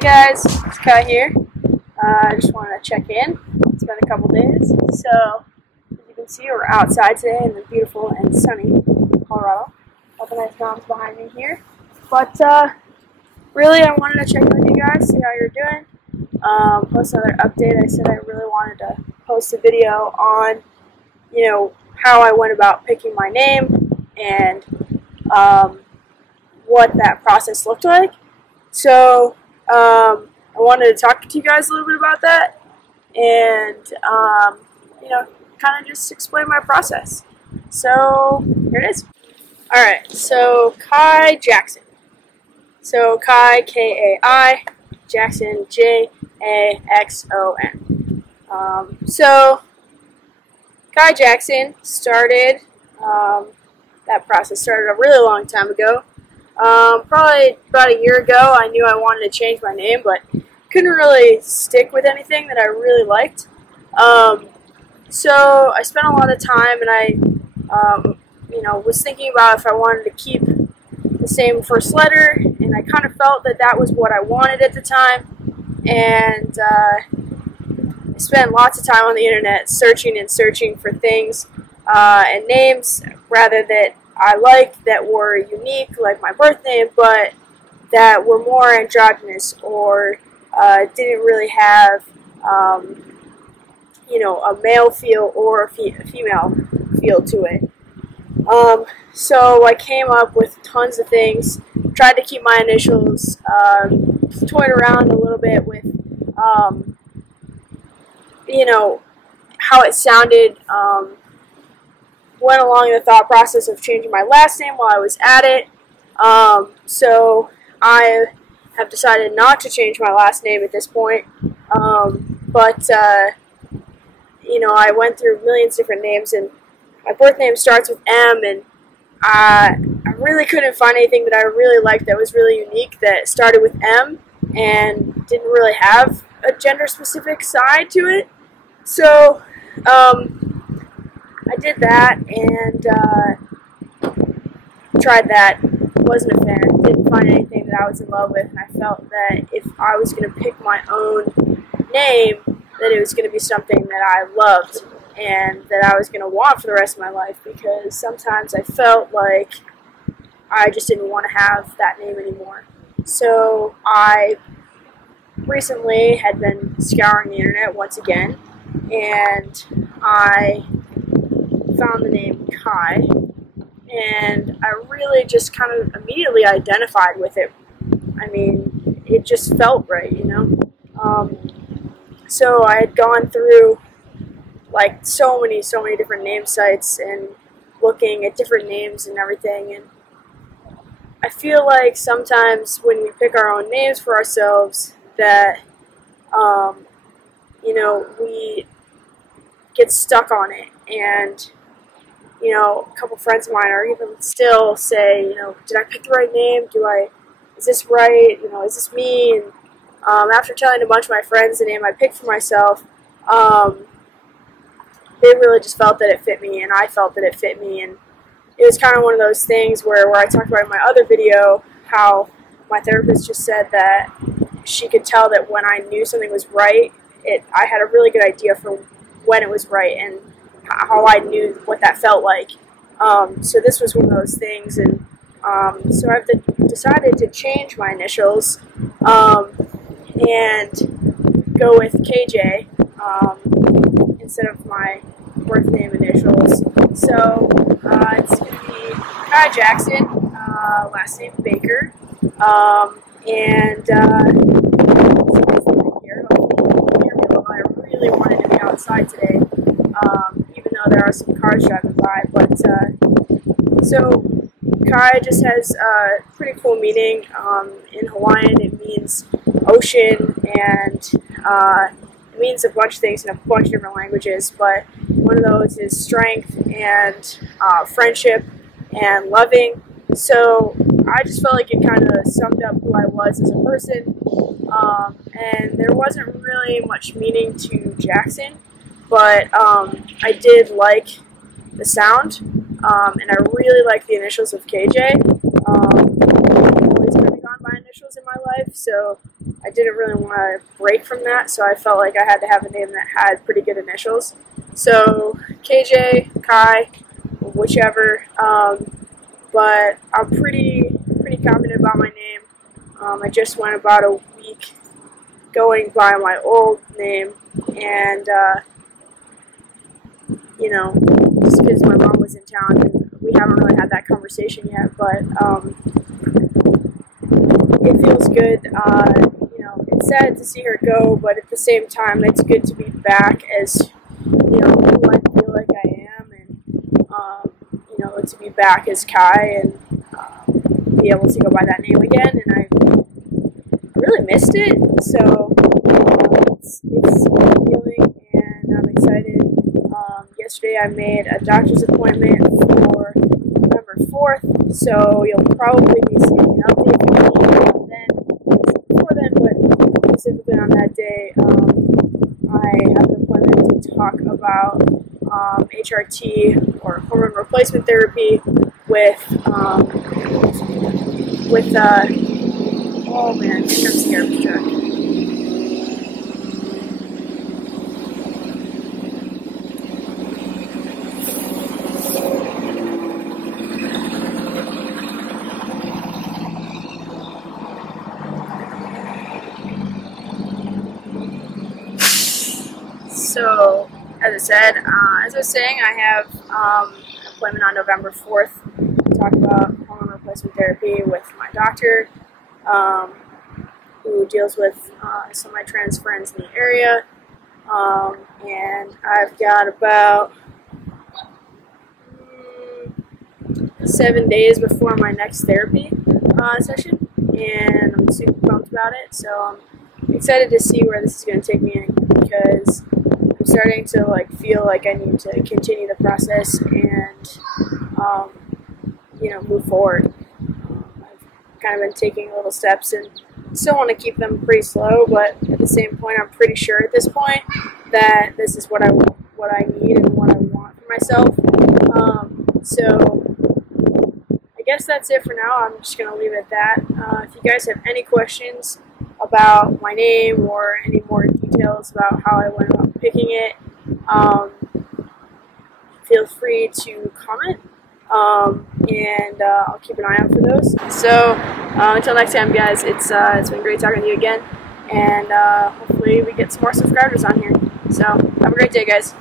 guys, it's Kai here. I just wanted to check in. It's been a couple days. So, as you can see, we're outside today in the beautiful and sunny Colorado. Got the nice mountains behind me here. But, really, I wanted to check in with you guys, see how you're doing. Post another update. I said I really wanted to post a video on, how I went about picking my name and what that process looked like. So, I wanted to talk to you guys a little bit about that and, kind of just explain my process. So, here it is. Alright, so Kai Jackson. So, Kai, K-A-I, Jackson, J-A-X-O-N. So, Kai Jackson started, that process started a really long time ago. Probably about a year ago, I knew I wanted to change my name, but couldn't really stick with anything that I really liked. So I spent a lot of time, and I, was thinking about if I wanted to keep the same first letter, and I kind of felt that that was what I wanted at the time. And I spent lots of time on the internet searching for things and names rather that I liked that were unique, like my birth name, but that were more androgynous or didn't really have, a male feel or a female feel to it. So I came up with tons of things, tried to keep my initials, toyed around a little bit with, how it sounded, went along the thought process of changing my last name while I was at it. So I have decided not to change my last name at this point. I went through millions of different names, and my birth name starts with M, and I really couldn't find anything that I really liked that was really unique that started with M and didn't really have a gender-specific side to it. So, I did that and tried that, wasn't a fan, didn't find anything that I was in love with, and I felt that if I was going to pick my own name, that it was going to be something that I loved and that I was going to want for the rest of my life, because sometimes I felt like I just didn't want to have that name anymore. So I recently had been scouring the internet once again, and I found the name Kai, and I really just kind of immediately identified with it. I mean, it just felt right, So I had gone through like so many different name sites and looking at different names and everything, and I feel like sometimes when we pick our own names for ourselves that we get stuck on it, and a couple friends of mine are even still say, did I pick the right name? Is this right? Is this me? And after telling a bunch of my friends the name I picked for myself, they really just felt that it fit me, and I felt that it fit me, and it was kind of one of those things where I talked about in my other video how my therapist just said that she could tell that when I knew something was right, I had a really good idea for when it was right and how I knew what that felt like. So this was one of those things, and so I've decided to change my initials and go with KJ instead of my birth name initials. So it's going to be Kai Jackson, last name Baker, and here, hopefully hear me well. I really wanted to be outside today, even though there are some cars driving by. But so Kai just has a pretty cool meaning. In Hawaiian, it means ocean, and it means a bunch of things in a bunch of different languages, but one of those is strength and friendship and loving. So I just felt like it kind of summed up who I was as a person, and there wasn't really much meaning to Jackson, but I did like the sound, and I really like the initials of KJ. I've always kind of gone by initials in my life, so I didn't really want to break from that, so I felt like I had to have a name that had pretty good initials. So KJ, Kai, whichever. But I'm pretty confident about my name. I just went about a week going by my old name, and you know, just because my mom was in town, and we haven't really had that conversation yet. But it feels good. You know, it's sad to see her go, but at the same time, it's good to be back as, you know, who I feel like I am, and you know, to be back as Kai and be able to go by that name again. And I really missed it, so it's a good feeling, and I'm excited. Yesterday I made a doctor's appointment for November 4th, so you'll probably be seeing an update from me before then, but specifically on that day, I have an appointment to talk about HRT, or hormone replacement therapy, with oh man, here comes the garbage truck. So, as I said, as I was saying, I have an appointment on November 4th to talk about hormone replacement therapy with my doctor, who deals with some of my trans friends in the area. And I've got about 7 days before my next therapy session, and I'm super pumped about it. So I'm excited to see where this is going to take me, because I'm starting to feel like I need to continue the process and you know, move forward. I've kind of been taking little steps and still want to keep them pretty slow, but at the same point, I'm pretty sure at this point that this is what I need and what I want for myself. So I guess that's it for now. I'm just going to leave it at that. If you guys have any questions about my name or any more details about how I went about picking it, feel free to comment, and I'll keep an eye out for those. So until next time, guys, it's been great talking to you again, and hopefully we get some more subscribers on here. So have a great day, guys.